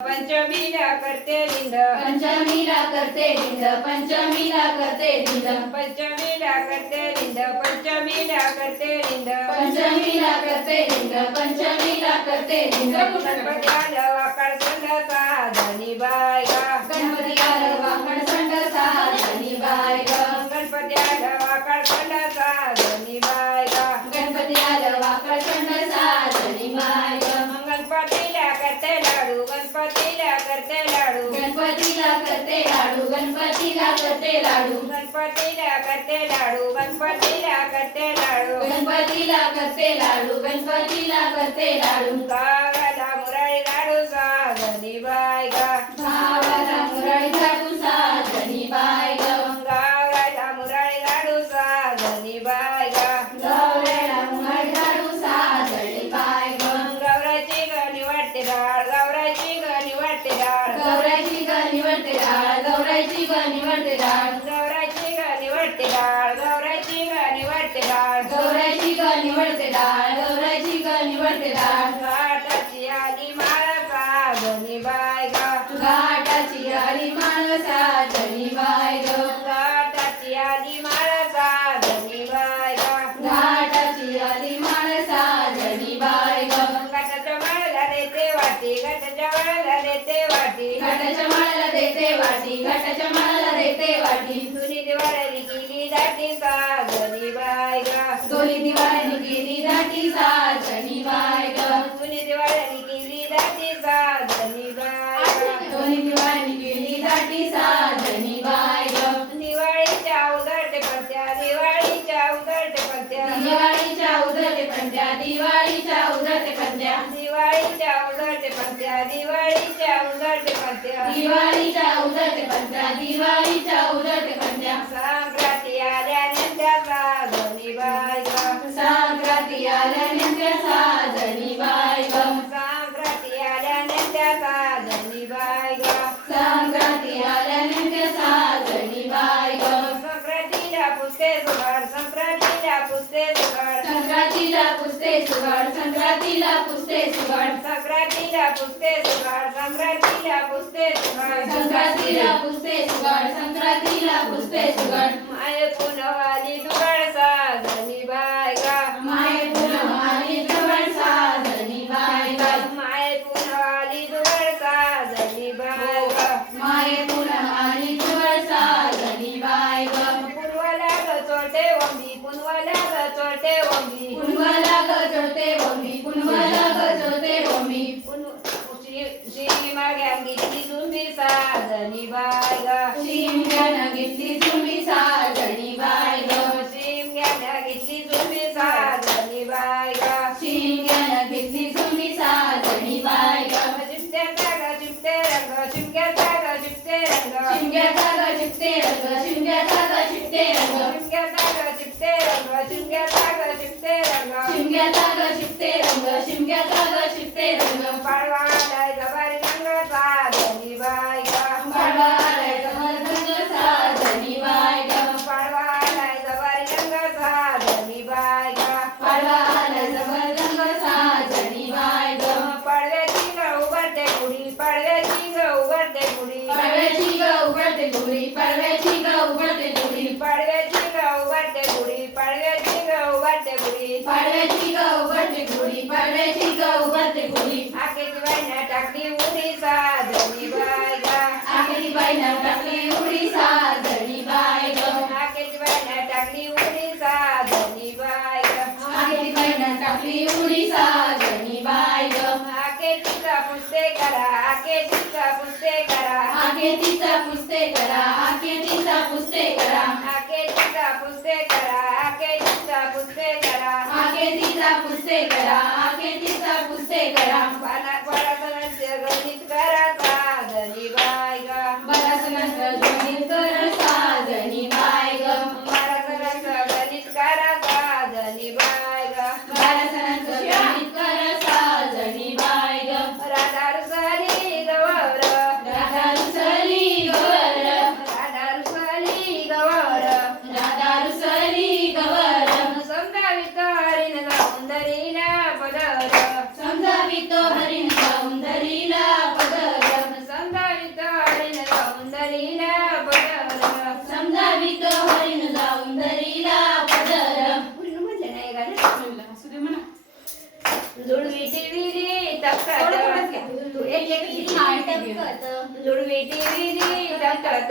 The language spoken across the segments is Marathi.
पंचमीला करते लिंग पंचमीला करते लिंग पंचमीला करते लिंग पंचमीला करते लिंग पंचमीला करते लिंग पंचमीला करते लिंग पंचमीला करते लिंग गणपती आलं वाकड संड साधनी बाय गा गणपती आलं वाकड संड साधनी बाय ग गणपती आलं वाकड संड साधनी बाय गा गणपती आलं वाकड संड साधनी बाय ग गणपतीला करते लाडू गणपतीला करते लाडू गणपतीला करते लाडू गणपतीला करते लाडू गणपतीला करते लाडू गणपतीला करते लाडू गणपतीला करते लाडू गणपतीला करते लाडू गावाला मुरळी लाडू साधनी बाय गा भावाला मुरळी लाडू साधनी बाय ग गावाला मुरळी लाडू साधनी बाय गा गौऱ्याला मुरळी लाडू साधनी बाय ग गौराची गणी वाटते डाळ गौराची गणी वाटते डाळ गौराची गणी वाटते डाळ गौराची गणी वाटते डाळ गौराची गणी वाटते डाळ गौराची गणी वाटते डाळ गौराची गणी वाटते डाळ गौराची गणी वाटते डाळ घाटाची आली माळ साधनी बाय गा घाटाची आली माळ साधनी बाय ग घाटाची आली माळ साधनी बाय गा घाटाची आली माळ साधनी बाय ग घाटाच्या माळाला देते वाटी घाटाच्या माळाला देते वाटी घाटाच्या माळाला देते वाटी घाटाच्या माळाला देते वाटी जुनी दिवाळी केली जाती साधनी बाय गा दोन्ही दिवाळी केली दाटी साधनी बाय ग जुनी दिवाळी केली जाती साधनी बाय गा दोन्ही दिवाळी केली दाटी साधनी बाय ग दिवाळीच्या उधळते पत्त्या दिवाळीच्या उधळते पत्त्या दिवाळीच्या उधळते पंत्या दिवाळीच्या उधळते पंत्या दिवाळीच्या उधळते पत्त्या दिवाळीच्या उधळते पत्त्या दिवाळीच्या उधळते पंत्या दिवाळीच्या उधळते पंत्या संक्रांती आल्या नेत्या साधनी बाय गा संक्रांती आल्यानंतर साधनी बाय ग संक्रांती आल्या नेत्या साधनी बाय गा संक्रांती आल्यानंतर साधनी बाय ग संक्रांतीला पुसते सुगाड संक्रांतीला पुसते सुगाड संक्रांतीला पुसते सुगड संक्रांतीला पुसते सुगड संक्रांतीला पुसते सुगाड संक्रांतीला पुसते सुगाड संक्रांतीला पुसते सुगड संक्रांतीला पुसते सुगड माय पुनवाली दुगाड साधनी बाय गा माय पुनवाली दुगड साधनी बाय ग माय पुनवाली दुगाड साधनी बाय गा माय पुनवाली दुगड साधनी बाय ग पुनवाला ग चोटे वंबी पुनवाला ग चोटे वंबी पुनवाला ग चोटे बोंबी पुनवाला ग चोटे बोंबी श्रीमा गंगीची जुंबी साधनी बाय गा शिमग्यानं घेतली जुंबी साधनी बाय ग शिमग्यानं घेतली जुंबी साधनी बाय गा शिमग्यानं घेतली जुंबी साधनी बाय ग चिमट्याचा ग चिमटे रंग चिमट्याचा ग चिमटे रंग शिमग्याचा ग चिपटे रंग शिमग्याचा ग चिपटे रंग चिमट्याचा ग चिमटे रंग चिमट्याचा ग चिमटे रंग शिमग्याचा ग चिपटे रंग शिमग्याचा ग चिपटे रंग पाडवा आलाय जबारी रंग साधनी बाय गा पाडवा आलाय जबरदस्त साधनी बाय ग पाडवा आलाय जबारी रंग साधनी बाय गा पाडवा आलाय जबरदस्त साधनी बाय ग पडव्याची ग उघडते पुढी पडव्याची ग उघडते पुढी पडव्याची ग उघडते डोळी पडव्याची ग उघडते डोळी पडव्याची ग उघडते पुढी पडव्याची ग उघडते पुढी पाडव्याची ग उघडते डोळी पडव्याची ग उघडते डोळी आकेची बाईना टाकली उडी साधनी बाय गा आखरी बाईनं टाकली उडी साधनी बाय ग आकेची बाईना टाकली उडी साधनी बाय गा आखरी बाईनं टाकली उडी साधनी बाय ग आकेतीचा पुस्ते करा आकेतीचा पुस्ते करा आकेतीचा पुस्ते करा आकेतीचा पुस्ते करा आकेतीचा पुस्ते करा आकेतीचा पुस्ते करा आकेतीचा पुस्ते करा आकेतीचा पुस्ते करा बाळासनांचे गणित करा साधनी बाय गा बरासनंतर गणित कर साधनी बाय ग बाळासनांचं गणित करा साधनी बाय गा बरासनंतर गणित कर साधनी बाय ग राधा रुसाली गवर राधा रुसली गवर राधा रुसाली गवर राधा रुसली गवर समजावित हरिण सौंदरीला पदर समजावितो हरिण सौंदरीला पदर टपकत जुडवी टीव्ही टपकत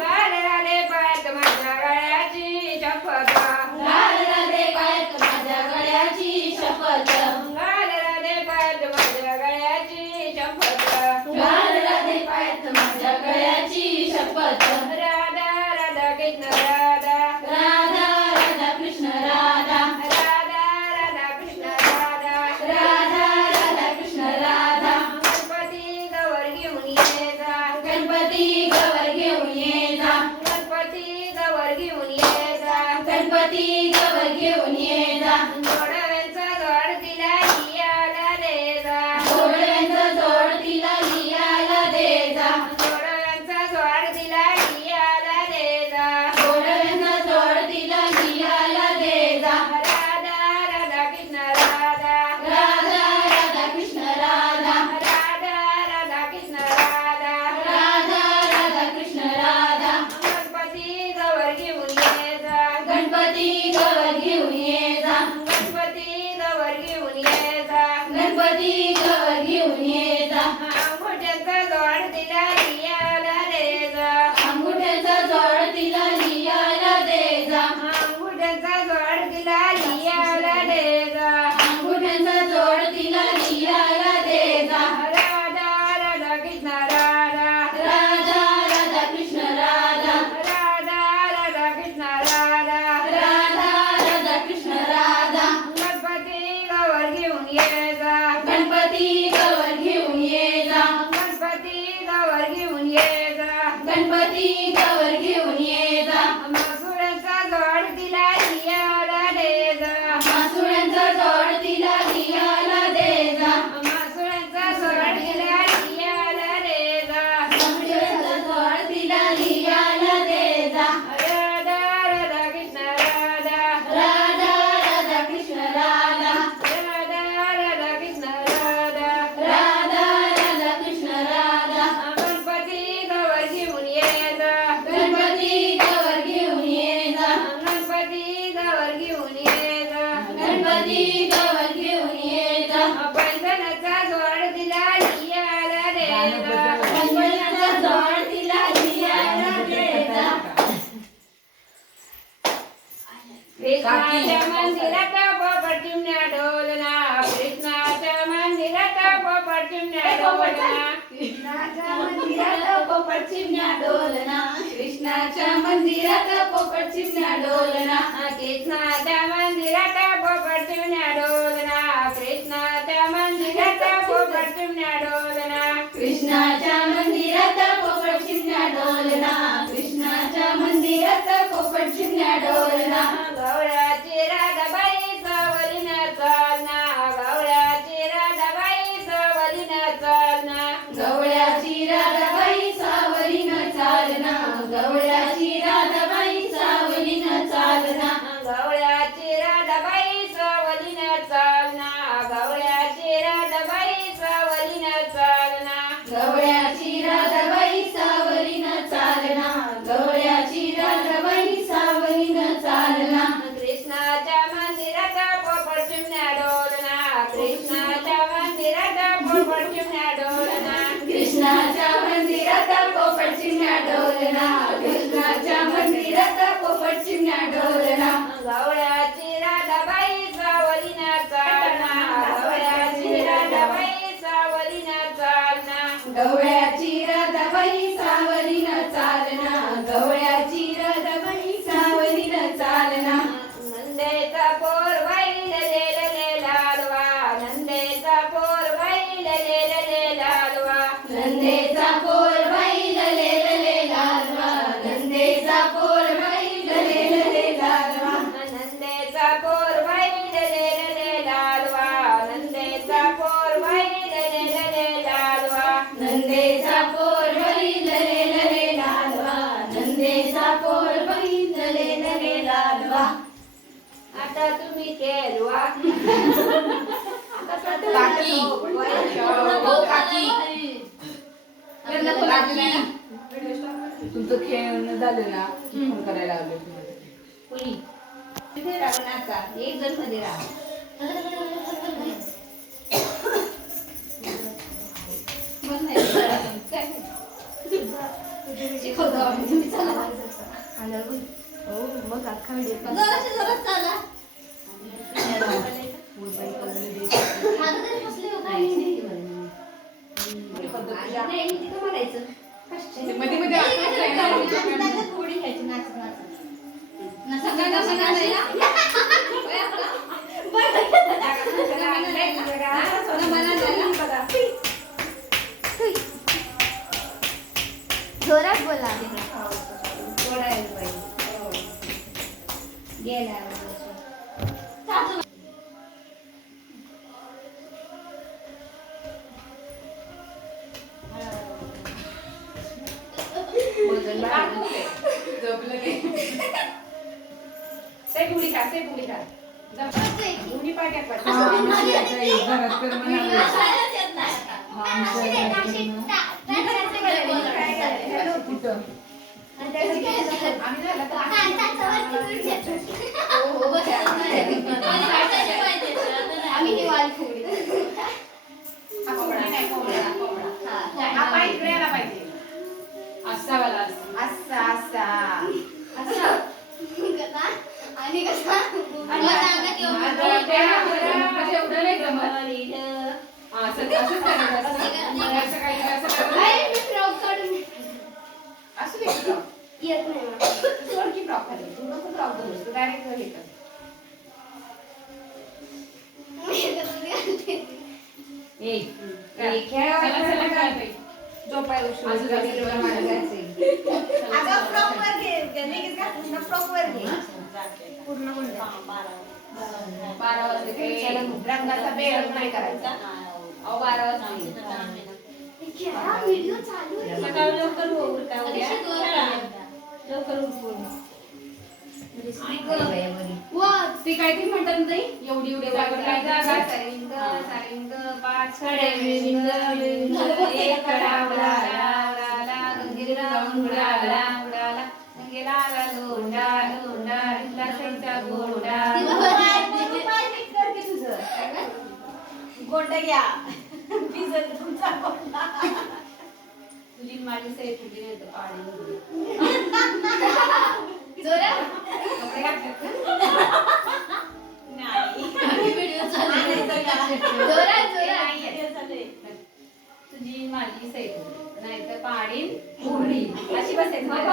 लाल लाले पायात माझ्या गळ्याची शपथ लाल राधे पायात माझ्या गळ्याची शपथ लाल राधे पायात माझ्या गळ्याची शपथ लाल राधे पायात माझ्या गळ्याची शपथ राधा राधा कृष्ण राधा राधा राधा कृष्ण राधा राधा राधा कृष्ण राधा राधा राधा कृष्ण राधा गणपती गवर घेऊन ये जा गणपती गवर घेऊन ये जा गणपती गवर घेऊन ये जा गणपती गवर घेऊन ये जा जोडव्यांचा जोड तिला लियाला दे जा जोडव्यांचा जोड तिला लिहायला दे जा जोडव्यांचा जोड तिला लियाला दे जा जोडव्यांचा जोड तिला लिहायला दे जा राधा राधा कृष्ण राधा राधा राधा कृष्ण राधा राधा राधा कृष्ण राधा राधा राधा कृष्ण राधा गणपती गवर घेऊन ये जा गणपती गवर घेऊन ये जा गणपती गवर घेऊन ये जा गणपती गवर घेऊन ये जा अंगुठ्याचा जोड तिला लियाला दे जा अंगुठ्याचा जोड तिला लिहायला दे जा अंगुठ्याचा जोड तिला लियाला दे जा अंगुठ्याचा जोड तिला लिहायला दे जा राधा राधा कृष्ण राधा राधा राधा कृष्ण राधा राधा राधा कृष्ण राधा राधा राधा कृष्ण राधा गणपती गवर घेऊन ये जा गणपती गवर घेऊन ये जा गणपती गवर घेऊन ये जा गणपती गवर घेऊन ये जा मसुराचा जोड तिला लियाला दे जा मासुळ्यांचा जोड तिला लिहायला दे जा मसुराचा जोड तिला लियाला दे जा मासुळ्यांचा जोड तिला लिहायला दे जा राधा राधा कृष्ण राधा राधा राधा कृष्ण राधा राधा राधा कृष्ण राधा राधा राधा कृष्ण राधा गणपती गवर घेऊन ये जा गणपती गवर घेऊन ये जा गणपती गवर घेऊन ये जा गणपती गवर घेऊन ये जा पैंजणाचा जोड तिला लियाला दे जा गणपतीचा जोड तिला लिहायला दे जा कृष्णाच्या मंदिरात पोपट चिमण्या डोलना कृष्णाच्या मंदिरात पोपट चिमण्या डोलना कृष्णाच्या मंदिरात पोपट चिमण्या डोलना कृष्णाच्या मंदिरात पोपट चिमण्या डोलना कृष्णाच्या मंदिरात पोपट चिमण्या डोलना कृष्णाच्या मंदिरात पोपट चिमण्या डोलना कृष्णाच्या मंदिरात पोपट चिमण्या डोलना कृष्णाच्या मंदिरात पोपट चिमण्या डोलना गवळ्याची राधाबाई सावलीनं चालना गवळ्याची राधाबाई सावलीनं चालना गवळ्याची राधाबाई सावलीनं चालना गवळ्याची राधाबाई सावलीनं चालना गवळ्याची राधाबाई सावलीनं चालना गवळ्याची राधाबाई सावलीनं चालना गवळ्याची राधाबाई सावलीनं चालना गवळ्याची राधाबाई सावलीनं चालना कृष्णाच्या मंदिरात पोपट चिमण्या डोलना कृष्णाच्या मंदिरात पोपट चिमण्या डोलना कृष्णाच्या मंदिरात पोपट चिमण्या डोलना कृष्णाच्या मंदिरात पोपट चिमण्या डोलना गवळ्याची राधाबाई सावलीनं चालना गवळ्याची राधाबाई सावलीनं चालना गवळ्याची राधाबाई सावलीनं चालना गवळ्याची राधाबाई सावलीनं चालना नंदेचा पोर बैल लेले लालवा नंदेचा पोर बैल लेले लालवा नंदेचा पोर बैल लेलले लालवा नंदेचा पोर बैल लेलले लालवा नंदेचा पोर बैल लेले लालवा नंदेचा पोर बैल लेले लालवा नंदेचा पोर बैल लेलले लालवा नंदेचा पोर बैल लेलले लालवा आता तुम्ही केलवा काकी हो काकी काकी तुमचं खेळणं झालं ना फोन करायला लागले तुम्हाला कुणी तिथे राहून आता एक जण मध्ये राहा शिकवतो आम्ही. तुम्ही चला. हो मग अख्खा व्हिडिओ जोराशी जोरात चाला. माझं तरी बसले हो काय नाही. नाही, तिथं म्हणायचं. मध्ये मध्ये नाचत थोडी घ्यायची, नाचत नाचत. नसा काय नसा काय ना? जोरात बोला गेला पुढी खा से पुढी खा दोन्ही पाट्या पड घरात कर म्हणाले. कुठं आम्ही ही वाली फुगडी. हा पाय इकडे आला पाहिजे असा वाला असा असा आणि कसा एवढं नाही जमत. असं असंच करायचं असं काही असू दे फ्रॉक येत नाही मला. सोड की फ्रॉक खाली तू नको फ्रॉक घालूस तू डायरेक्ट हे कर ए खेळ झोपाय पूर्ण 12 वाजले रंगाचा बेरंग नाही करायचा 12 वाजले व्हिडिओ चालू आहे. सकाळी लवकर उरका उद्या लवकर उठून. वा ती काय ती म्हणतात ना ताई एवढी एवढी जागा सारिंग सारिंग पाच कडे विंग विंग एक कडा उडाला उडाला गंगेला उडाला उडाला गंगेला आला लोंडा लोंडा लक्षांचा गोंडा गोंडा घ्या. भिजत तुमचा गोंडा. तुझी माझी सही तुझी येतो पाणी जोरात. कपडे घातलेत का? नाही. व्हिडिओ चालू आहे. जोरात जोरात. तुझी माझी सही नाही तर पाणी उघडी अशी बसेल बघ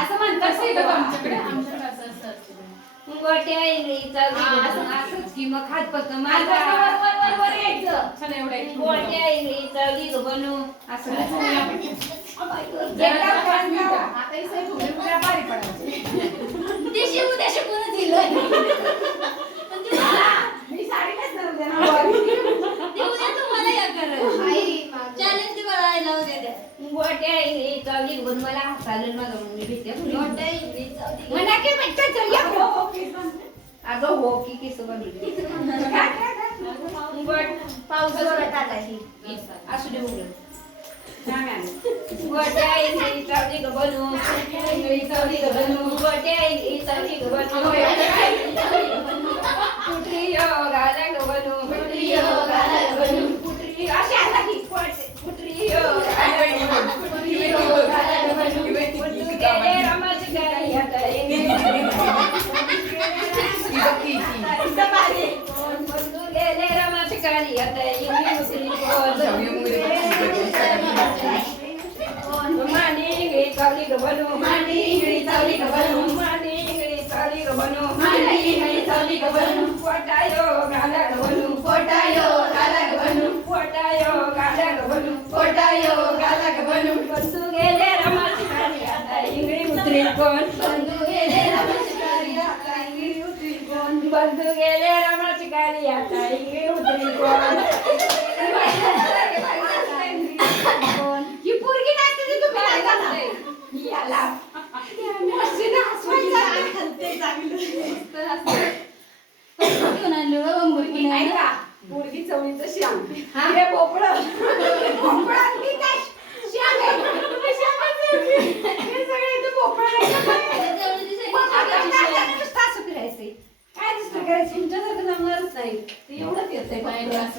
असं म्हणतात आमच्याकडे असंच की मग हात पत्त यायचं बनू असं मी साडी नेसणार बनू मला हाताला माझं मी भेटते अगं हो की किस बनली पाऊस जोरात आला ही. असू दे उघड गोट्या इंगळी चावली ग बनू इंगळी चावली ग बनू गोट्या इंगळी चावली ग बनू कुटरी गाला ग बनू कुटरी गाला ग बनू कुटरी अशी आता की कुटरी गाला ग बनू गेले रमाची गाडी आता गेले रमाची गाडी आता इंगळी उतरी मांडी इंगळी चावली ग बनू मांडी इंगळी चावली ग बनू मांडी इंगळी चावली ग बनू मांडी इंगळी चावली ग बनू पोटायो गाला ग बनू पोटायो गाला ग बनू पोटायो गाला ग बनू पोटायो गाला ग बनू बंधू गेले रमाची गाडी आता इंगळी उतरी कोण बंधू गेले रमाची गाडी आता इंगळी उतरी कोण बंधू गेले रमाची गाडी आता इंगळी उतरी कोण ही पोरगी नाचते तुम्ही नाचा ना. याला अशी ना हसवायचं आहे. ते चांगलं. घेऊन आणलं गं मुलगी नाही ना. ऐका पोरगी चवळी तशी आमची हे पोपळं पोपळं आणली काय श्याम आहे. श्याम आहे. हे सगळे इथे पोपळं नाही का? तेवढी दिसायची आता छान काय दिसायची. नुसतं असं फिरायचंय. काय नुसतं करायचं तुमच्यासारखं जमणारच नाही ते एवढंच येतंय फक्त. एवढंच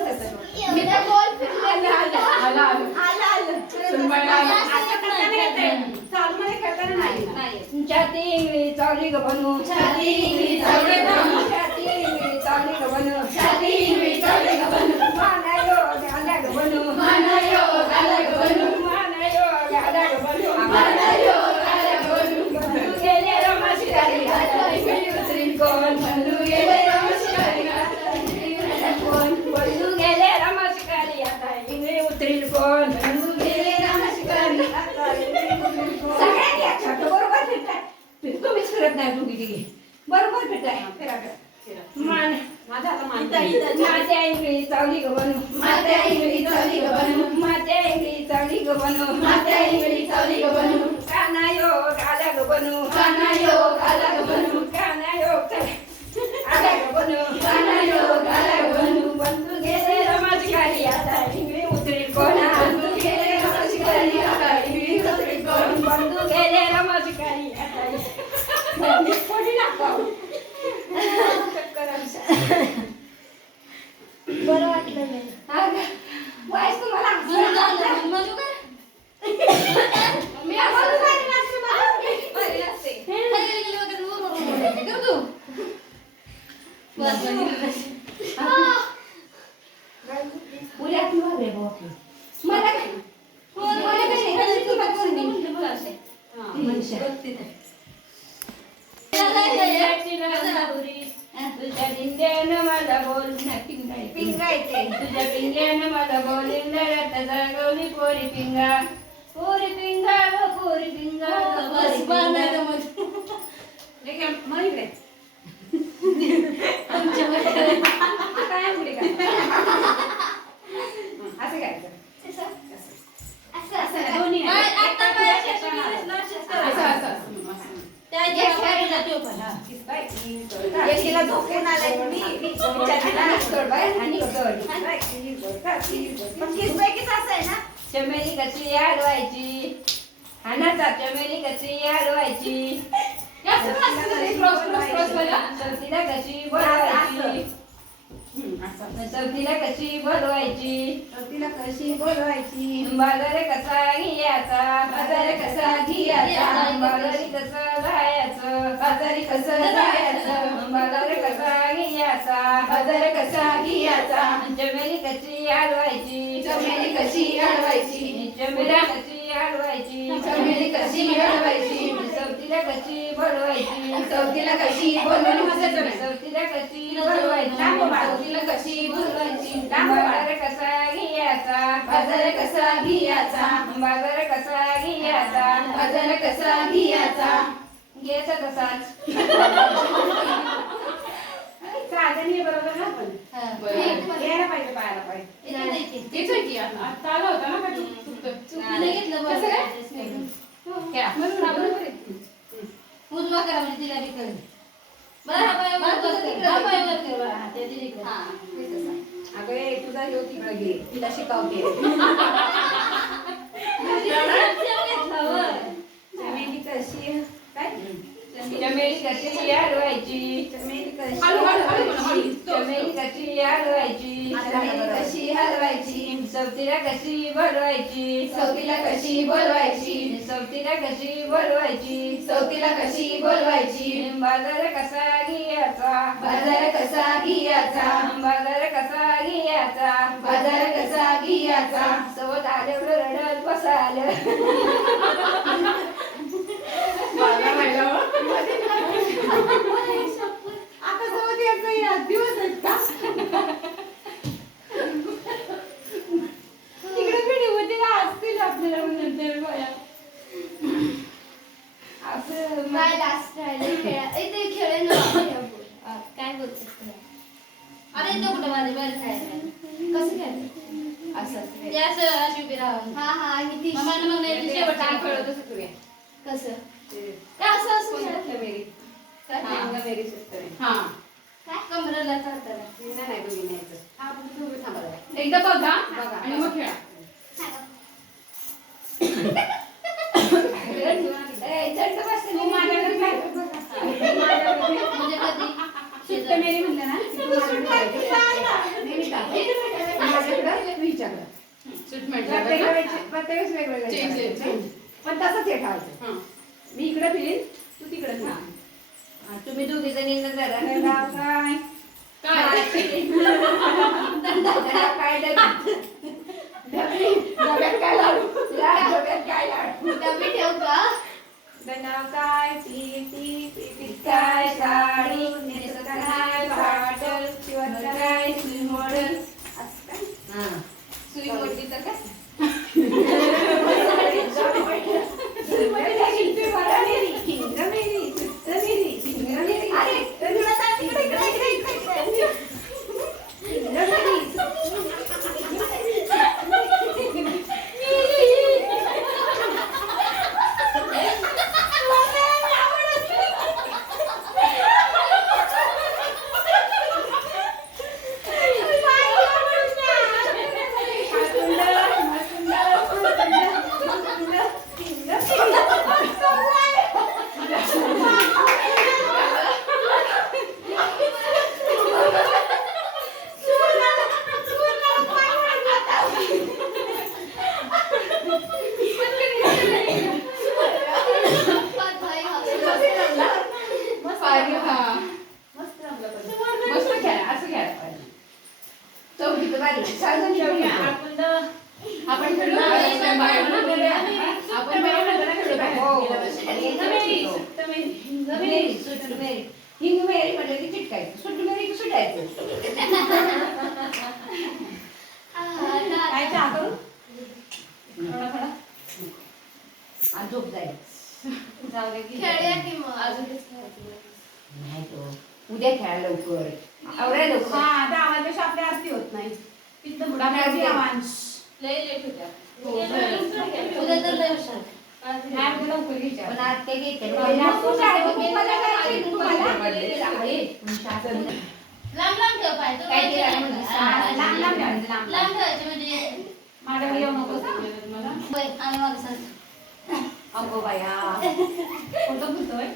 येतंय फक्त. मी तर गोल फिरलेलं आलं. आलं. सुनबाईला आलं. असं असं करताना येतंय. चालमध्ये करताना नाही. नाही. छाती इंगळी चावली ग बनू छाती इंगळी चावली ग बनू. छाती इंगळी चावली ग बनू छाती इंगळी चावली ग बनू. मानायो गाला ग बनू मानायो गाला ग बनू. मानायो गाला ग बनू मानायो गाला ग बनू. बंधू गेले रमाची गाडी आता इंगळी उतरीन कोण बंधू गेले रमाची गाडी आता इंगळी उतरीन कोण. बंधू गेले रमाची गाडी आता इंगळी उतरीन कोण बंधू गेले रमाची गाडी आता इंगळी उतरीन कोण. सगळ्यांनी अच्छा बरोबर फिरताय तुम्हीच फिरत नाही दोघी तिघी बरोबर फिरताय मान माझा आता मात्या इंगळी चावली ग बनू मात्या इंगळी चावली ग बनू. मात्या इंगळी चावली ग बनू मात्या इंगळी चावली ग बनू. कानायो गाला ग बनू कानायो गाला ग बनू. कानायो आला ग बनू कानायो गाला ग बनू. बंधू गेले रमाची गाडी आता इंगळी उतरी कोणा बंधू गेले रमाची गाडी आता इंगळी उतरीन कोण. बंधू गेले रमाची गाडी आता कोणी दाखव चक्कर आमच्या बरं वाटलं नाही. वाईस तुम्हाला बरं झालं. म्हणू काय? मी असं भारी नाचते मला. भारी नाचते. खाली गेली वगैरे वर करू तू. बस बस. उद्या तू भारी आहे बाबा. मला काय मला काय खाली तुला कोण नाही म्हटलं मला असे. मनीषा. तुझ्या पिंग्यानं मला बोल पिंगायचे तुझ्या पिंग्यानं मला बोल इंद्रात जागवली कोरी पिंगा कोरी पिंगा व कोरी पिंगा बस बरं नाही जमत. मग इकडे आमच्या मध्ये. काय पुढे काय असं काय दोन्ही आता बायाच्या असं नाश्ताच असं करायचा. असं त्या जेवायला ठेव पण. एकीला झोपून आलाय तुम्ही चमेली कशी अडवायची हानाचा चमेली कशी अडवायची चौथीला कशी बोलवायची चौथीला कशी बोलवायची बाजार कसा घ्यायचा बाजार कसा घ्यायचा. बाजारी कसं जायचं बाजारी कसं जायचं. बाजार कसा घ्यायचा बाजार कसा घ्यायचा. चमेली कशी अडवायची चमेली कशी अडवायची. चमेली कशी अडवायची चमेली कशी अडवायची. चौथीला कशी बोलवायची चौथीला कशी बोलवायची. चौथीला कशी बोलवायची चौथीला कशी बोलवायची. बाजार कसा घ्यायचा बाजार कसा घ्यायचा. बाजार कसा घ्यायचा बाजार कसा घ्यायचा. घ्यायचा तसाच साधन हे बरोबर ना पण घ्यायला पाहिजे पाहायला पाहिजे आता आला होता ना का चुकीने घेतलं बरं. कसं काय? बरोबर आहे. उजवा करा म्हणजे तिला बी कळेल. बरं हा पाय वर कर. हा पाय वर कर बरं. हा त्या दिली कर. अगं ए, तुझा ह्यो तिकडे घे तिला शिकवते चमेली कशी काय चमेली कशी अडवायची चमेली कशी चमेली कशी अडवायची चमेली कशी हलवायची. चौथीला कशी बोलवायची चौथीला कशी बोलवायची. चौथीला कशी बोलवायची चौथीला कशी बोलवायची. बाजार कसा घ्यायचा घियाचा बाजार कसा घियाचा बाजार कसा घियाचा बाजार कसा घियाचा सोबत आलं रडत बसालं आता सोबत याचा दिवस आहेत का तिकडे पिढी होती का असतील आपल्याला नंतर गोळ्या असं काय लास्ट राहिले खेळा ते खेळ ना काय बोलतेस अरे तो कुठं माझे बाहेर खेळायला कसं खेळायचं असं ते असं अशी उभी राहून हा हा आणि ती मग नाही ती शेवट काय खेळत असं तुझ्या कसं ते काय असं असं खेळायचं मेरी काय मेरी सिस्टर हा काय कमरेला चालतं नाही दोघी न्यायचं आपण दोघी थांबा एकदा बघा बघा. आणि मग खेळा चढ बसते तू माझ्याकडे काय म्हणजे कधी सुट्ट मेरी म्हणलं ना की तू माझ्याकडे माझ्याकडे मी हिच्याकडं सुट प्रत्येकच वेगवेगळं चेंज पण तसंच हे ठेवायचं मी इकडे फिरीन तू तिकडे फिर तुम्ही दोघी जणींना जरा नाव काय काय काय डब्यात काय लाडू डब्यात काय लाडू डबे ठेवू का नाव काय ती काय साडी नेसत काय पाटल शिवत काय सुई मॉडेल असं काय सुई मोडली तर काय आपण खेळलो आपण हिंग मेरी म्हटलं की चिटकायचं सुट मेरी की सुटायचं काय चहा करू थोडा थोडा आणि झोप जाईल जाऊ दे की खेळूया की मग अजूनच खेळायचं. नाही तो उद्या खेळा लवकर आवराय लवकर हा आता आवाजाशी आपली आरती होत नाही पित्त बुडा आवाज लय लेट होत्या हो, बरं. उद्या तर लय हुशार नाही उद्या लवकर घ्यायच्या. पण आज ते घेते तू शाळेत मला जायची, तुम्हाला? लांब लांब ठेव पाय तू काय ते काय लांब केलं? लांब लांब ठेवायचं, लांब लांब. लांब ठेवायचे म्हणजे माझ्याकडे येऊ नकोस हा. मला आणि मग सांग अगो बाया फोटो घेतोय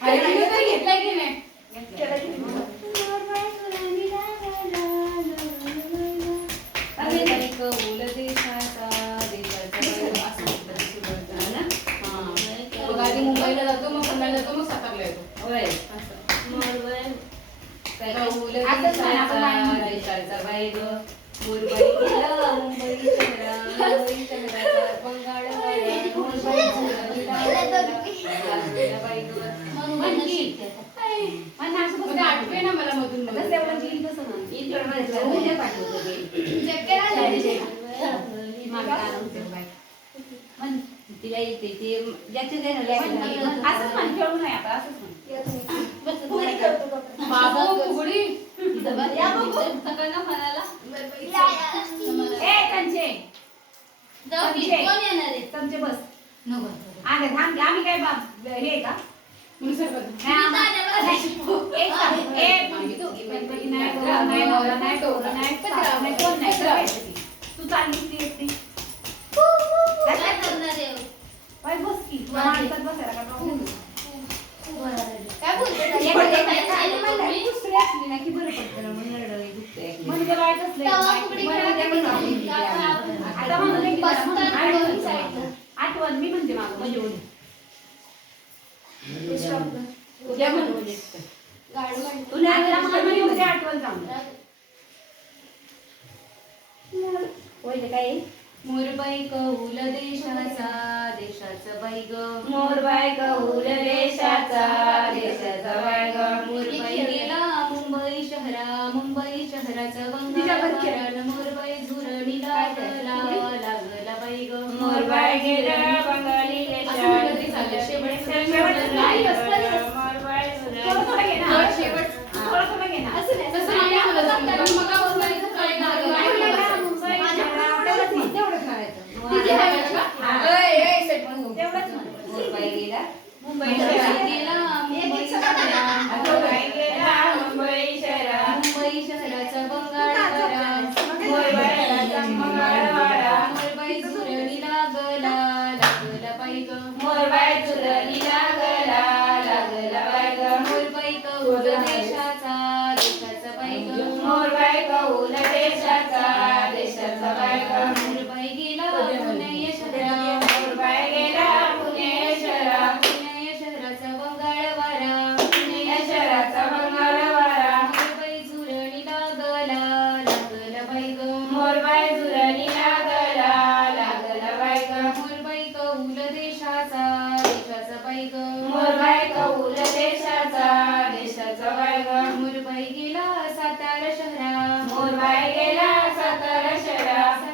अरे व्हिडिओ तरी घेतलाय की नाही केलं की नाही? अरे तरी कौल देशाचा देशाचा असं म्हटलं ते सुरुवातीला ना हां मग आधी मुंबईला जातो मग पुण्याला जातो मग सातारला येतो होय कौल देशाचा देशाचा बाई ग मुंबई गेला मुंबई चंद्राचा बंगाळ बाई ग म्हणून शिकते आठवे ना मला मधून मधून तेवढं येईल कसं ना येईल तेवढं म्हणायचं उद्या पाठवतो ते चक्कर आली तिला येते ते ज्याचे ते असंच म्हण खेळू नये आता असंच म्हण बाबू फुगडी या बघू सगळ्यांना म्हणाला ए कंचे जाऊ की कंचे. कोण येणार आहे कंचे बस नको आगे थांब आम्ही काय बाप हे आहे का मुनिसरबत एक सांग एक गणपती नाही गौरा नाही नवरा नाही गौरा नाही सासू नाही कोण नाही करायचं तू चाललीस ती एकटी काय करणार आहे बाई बस की तुला माणसात बसायला का प्रॉब्लेम काय बोलते दुसरी असली ना की बरं पडतं म्हणजे बाय कसलं आता म्हणलं की आठवण मी म्हणते मागं म्हणजे उद्या उद्या म्हणून गाणं म्हणतो. तुला आता मला म्हणजे आठवण सांग. होईल काय मोरबाई कौल देशाचा देशाचं बाई ग. मोरबाई कौल देशाचा देशाचा बाई ग. मोरबाई गेला मुंबई शहराचं बंगाल मोरबाई झुरणी लागला बाई ग. मोरबाई गेला बंगाली असं म्हटलं तरी चालेल. शेवट नाही, मोरबाई थोडं थोडं घे ना. शेवट थोडं थोडं घे ना. असं नाही. तसं नाही म्हणत होती. पण मग आपण नाही तर काय गाणं गायलं. मुंबई तेवढंच म्हणायचं. तिची आहे का? तेवढंच म्हणायचं. मोरबाई गेला मुंबई मोरबाई शहरात. गेला मुंबई मोरबाई गेला मुंबई शहरात. मुंबई शहराचं बंगालवाडा मोरबाईचा मंगळवाडा. मोरबाई झुरणी लागला बाई ग. मोरबाई झुरणी लागला बाई ग. मोरबाई कौल देशाचा बाई ग. मोरबाई कौल देशाचा बाई ग. मोरबाई गेला पुणे शहरा मोरबाई गेला पुणे शहरात. पुणे शहराचा बंगालवाडा पुणे शहराचा मंगळवाडा. मोरबाई झुरणी लागला बाई ग. मोरबाई झुरणी लागला बाई ग. मोरबाई कौल देशाचा बाई ग. मोरबाई कौल देशाचा बाई ग. मोरबाई गेला सातारा शहरा मोरबाई गेला सातारा शहरात.